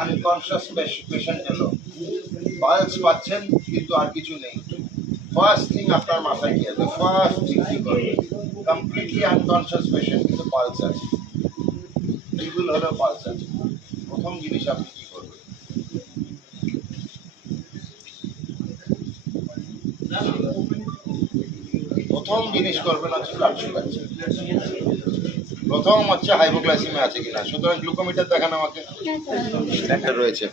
Unconscious patient এলো, pulse পাচ্ছেন কিন্তু আর কিছু নেই, ফার্স্ট থিং আপনার মাথায় কি আসবে? ফার্স্ট থিং কি করবে? কমপ্লিটলি আনকনসিয়াস পেশেন্ট কিন্তু পালস আছে, এইগুলো হলো পালস আছে, প্রথম জিনিস আপনি কি করবেন? প্রথম জিনিস করবেন হচ্ছে ব্লাড সুগার, প্রথম হচ্ছে হাইপোগ্লাইসিমিয়া আছে কিনা। সুতরাং গ্লুকোমিটার দেখান আমাকে, একটা রয়েছে।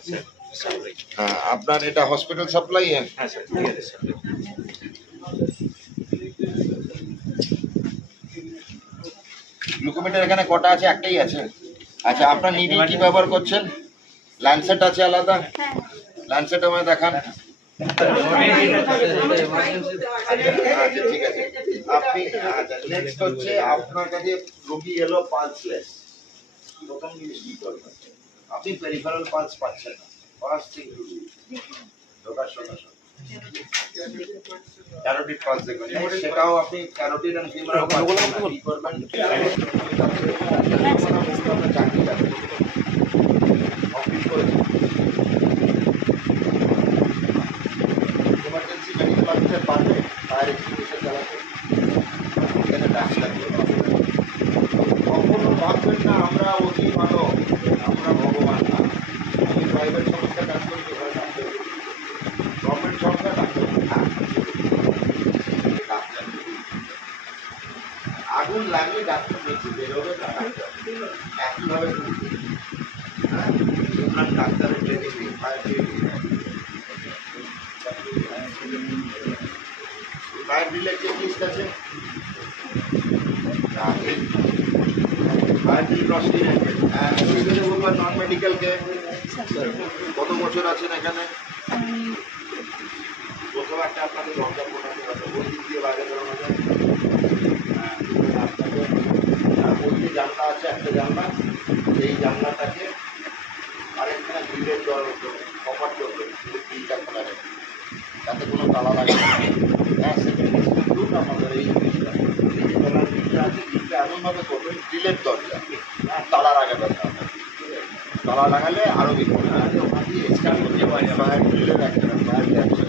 হ্যাঁ, আপনার এটা হসপিটাল সাপ্লাই? হ্যাঁ স্যার, ঠিক আছে স্যার। গ্লুকোমিটার এখানে কটা আছে? একটাই আছে। আচ্ছা, আপনার নিডল কি ব্যবহার করছেন? ল্যান্সেট আছে আলাদা? ল্যান্সেট আমায় দেখান। আচ্ছা, ঠিক আছে। আপনি নেক্সট হচ্ছে আপনার কাছে রোগী এলো পালসলেস, প্রথম জিনিস কি করবেন? আপনি পেরিফেরাল পালস পাচ্ছেন না, ফার্স্ট থিং টু ডু, ঢোকার সঙ্গে সঙ্গে ক্যারোটিড পালস দেখবেন, সেটাও আপনি ক্যারোটিড এন্ড ফিমার কি করবেন? ইমার্জেন্সি মেডিকেল অফিসার পারবে ফায়ার এক্সটিংগুইশার চালাতে? এখানে ডাক্তার কখনো ভাববেন না আমরা অতি ভালো, আমরা ভগবান না। আমি প্রাইভেট সংস্থায় কাজ করি, যেখানে ডাক্তার, গভর্নমেন্ট সংস্থা ডাক্তার, আগুন লাগিয়ে ডাক্তার বেঁচে বেরোবে না, ডাক্তার একইভাবে ডাক্তারের ট্রেনিং নেই, ফায়ার ফায়ার বিলের চেকলিস্ট আছে, ফায়ার বিল কস্টিং নন মেডিকেলকে কত বছর আছেন এখানে? প্রথম একটা আপনাকে দরকার পড়াতে হবে, ওই দিক দিয়ে বাইরে বেরোনো যায়। আপনাকে ওই যে জানলা আছে, একটা জানলা, সেই জানলাটাকে আরেকখানে গ্রিলের কভার করবে, গ্রিলটা খোলা রেখে, যাতে কোনো তালা লাগে না। হ্যাঁ, সেকেন্ড রুট আমাদের এই গ্রিলটা, এই যে তলার গ্রিলটা আছে, গ্রিলটা এমনভাবে করবেন গ্রিলের দরজা, হ্যাঁ, তালা লাগাবে না, তালা লাগালে আরও বিপদ। ওখান দিয়ে স্টার্ট করতে পারে ফায়ার গ্রিলের একটা ফায়ার ক্যাপচার।